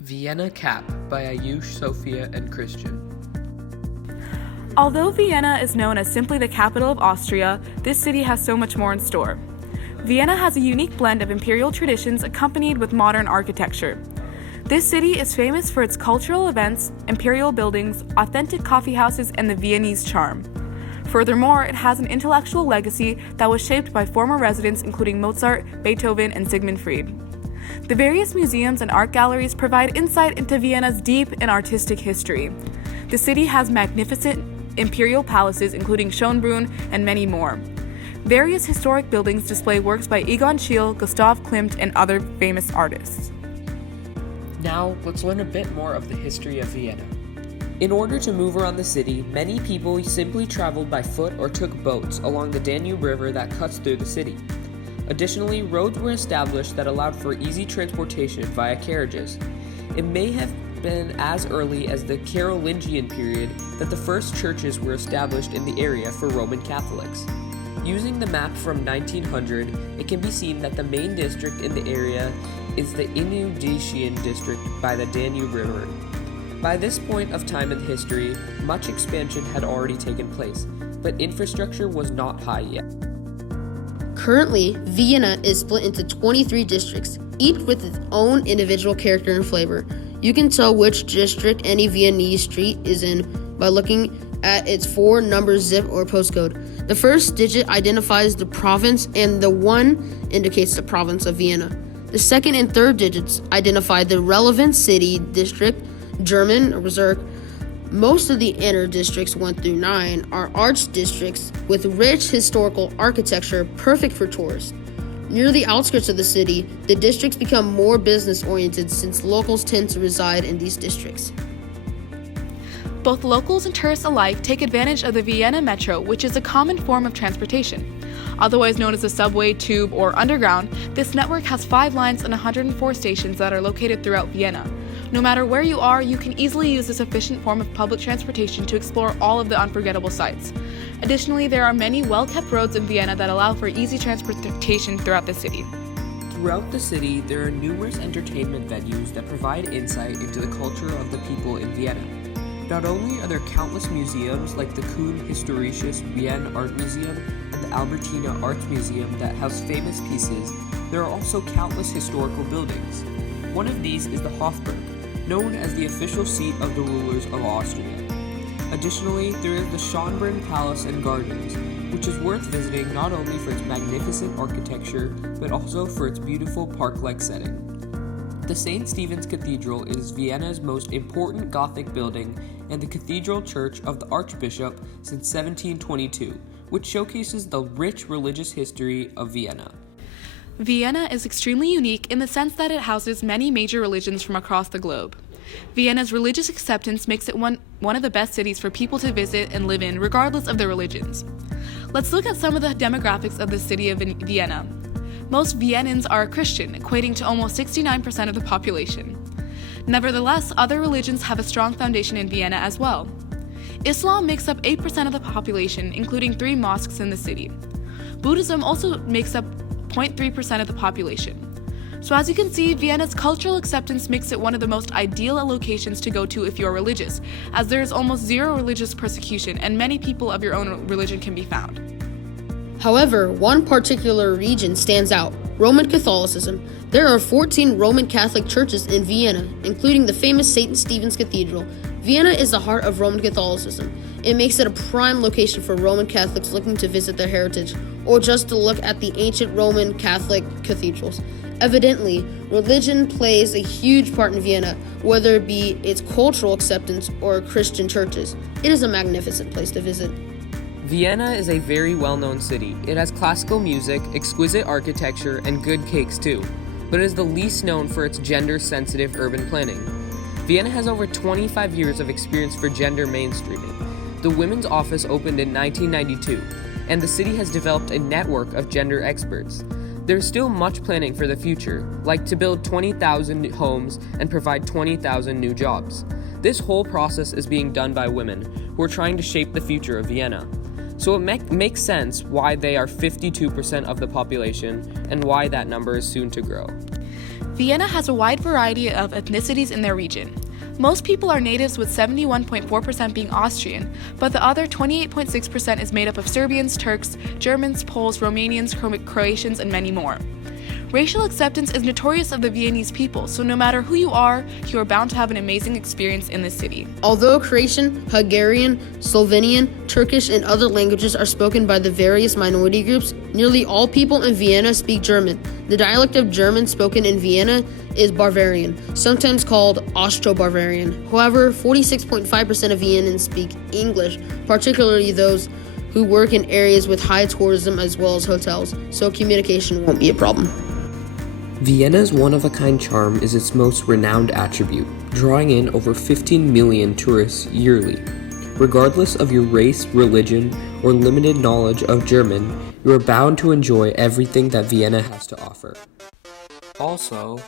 Vienna CAP by Ayush, Sophia, and Christian. Although Vienna is known as simply the capital of Austria, this city has so much more in store. Vienna has a unique blend of imperial traditions accompanied with modern architecture. This city is famous for its cultural events, imperial buildings, authentic coffee houses, and the Viennese charm. Furthermore, it has an intellectual legacy that was shaped by former residents including Mozart, Beethoven, and Sigmund Freud. The various museums and art galleries provide insight into Vienna's deep and artistic history. The city has magnificent imperial palaces including Schönbrunn and many more. Various historic buildings display works by Egon Schiele, Gustav Klimt, and other famous artists. Now, let's learn a bit more of the history of Vienna. In order to move around the city, many people simply traveled by foot or took boats along the Danube River that cuts through the city. Additionally, roads were established that allowed for easy transportation via carriages. It may have been as early as the Carolingian period that the first churches were established in the area for Roman Catholics. Using the map from 1900, it can be seen that the main district in the area is the Inudatian district by the Danube River. By this point of time in history, much expansion had already taken place, but infrastructure was not high yet. Currently, Vienna is split into 23 districts, each with its own individual character and flavor. You can tell which district any Viennese street is in by looking at its 4-number zip or postcode. The first digit identifies the province and the 1 indicates the province of Vienna. The second and third digits identify the relevant city, district, German or Bezirk. Most of the inner districts 1 through 9 are archdistricts with rich historical architecture perfect for tourists. Near the outskirts of the city, the districts become more business-oriented since locals tend to reside in these districts. Both locals and tourists alike take advantage of the Vienna Metro, which is a common form of transportation. Otherwise known as the subway, tube, or underground, this network has 5 lines and 104 stations that are located throughout Vienna. No matter where you are, you can easily use this efficient form of public transportation to explore all of the unforgettable sights. Additionally, there are many well-kept roads in Vienna that allow for easy transportation throughout the city. Throughout the city, there are numerous entertainment venues that provide insight into the culture of the people in Vienna. Not only are there countless museums like the Kuhn Historisches Wien Art Museum and the Albertina Arts Museum that house famous pieces, there are also countless historical buildings. One of these is the Hofburg, known as the official seat of the rulers of Austria. Additionally, there is the Schönbrunn Palace and Gardens, which is worth visiting not only for its magnificent architecture, but also for its beautiful park-like setting. The St. Stephen's Cathedral is Vienna's most important Gothic building and the cathedral church of the Archbishop since 1722, which showcases the rich religious history of Vienna. Vienna is extremely unique in the sense that it houses many major religions from across the globe. Vienna's religious acceptance makes it one of the best cities for people to visit and live in, regardless of their religions. Let's look at some of the demographics of the city of Vienna. Most Viennans are Christian, equating to almost 69% of the population. Nevertheless, other religions have a strong foundation in Vienna as well. Islam makes up 8% of the population, including 3 mosques in the city. Buddhism also makes up 0.3% of the population. So as you can see, Vienna's cultural acceptance makes it one of the most ideal locations to go to if you are religious, as there is almost zero religious persecution and many people of your own religion can be found. However, one particular region stands out: Roman Catholicism. There are 14 Roman Catholic churches in Vienna, including the famous St. Stephen's Cathedral. Vienna is the heart of Roman Catholicism. It makes it a prime location for Roman Catholics looking to visit their heritage, or just to look at the ancient Roman Catholic cathedrals. Evidently, religion plays a huge part in Vienna, whether it be its cultural acceptance or Christian churches. It is a magnificent place to visit. Vienna is a very well-known city. It has classical music, exquisite architecture, and good cakes too, but it is the least known for its gender-sensitive urban planning. Vienna has over 25 years of experience for gender mainstreaming. The Women's Office opened in 1992, and the city has developed a network of gender experts. There's still much planning for the future, like to build 20,000 homes and provide 20,000 new jobs. This whole process is being done by women who are trying to shape the future of Vienna. So it makes sense why they are 52% of the population and why that number is soon to grow. Vienna has a wide variety of ethnicities in their region. Most people are natives, with 71.4% being Austrian, but the other 28.6% is made up of Serbians, Turks, Germans, Poles, Romanians, Croatians, and many more. Racial acceptance is notorious of the Viennese people, so no matter who you are bound to have an amazing experience in this city. Although Croatian, Hungarian, Slovenian, Turkish, and other languages are spoken by the various minority groups, nearly all people in Vienna speak German. The dialect of German spoken in Vienna is Bavarian, sometimes called Austro-Bavarian. However, 46.5% of Viennans speak English, particularly those who work in areas with high tourism as well as hotels, so communication won't be a problem. Vienna's one-of-a-kind charm is its most renowned attribute, drawing in over 15 million tourists yearly. Regardless of your race, religion, or limited knowledge of German, you are bound to enjoy everything that Vienna has to offer. Also,